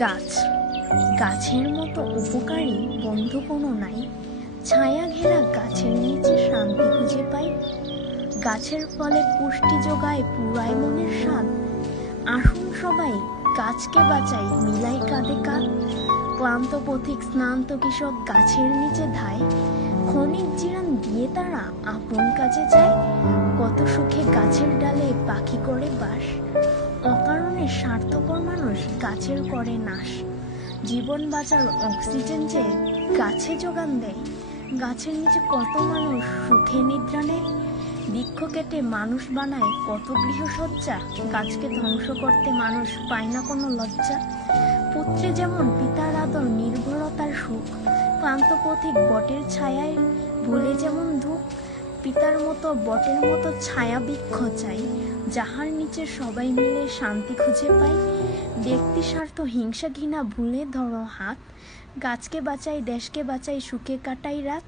গাছ গাছের মতো উপকারী বন্ধু কোনো নাই। ছায়া ঘেরা গাছের নিচে শান্তি খুঁজে পাই। গাছের ফলে পুষ্টি যোগায় পুরায় মনের স্বাদ। আসুন সবাই গাছকে বাঁচাই, মিলাই কাঁধে কাঁধ। ক্লান্ত পথিক স্নান্ত কৃষক গাছের নিচে ধায়। ক্ষণিক জিরান দিয়ে তারা আপন কাজে যায়। কত সুখে গাছের ডালে পাখি করে বাস। অকারণে স্বার্থপর মানুষ গাছের করে নাশ। জীবন বাঁচার অক্সিজেন যে গাছে যোগান দেয়। গাছের নিচে কত মানুষ সুখে নিদ্রা নেয়। বৃক্ষ কেটে মানুষ বানায় কত গৃহসজ্জা। গাছকে ধ্বংস করতে মানুষ পায় না কোনো লজ্জা। পুত্রে যেমন পিতার আদর, নির্ভরতার সুখ। ক্লান্ত পথিক বটের ছায়ায় ভুলে যেমন দুঃখ। পিতার মতো বটের মতো ছায়া বৃক্ষ চাই, যাহার নিচে সবাই মিলে শান্তি খুঁজে পাই। ব্যক্তি স্বার্থ হিংসা ঘৃণা ভুলে ধরো হাত। গাছকে বাঁচাই, দেশকে বাঁচাই, সুখে কাটাই রাত।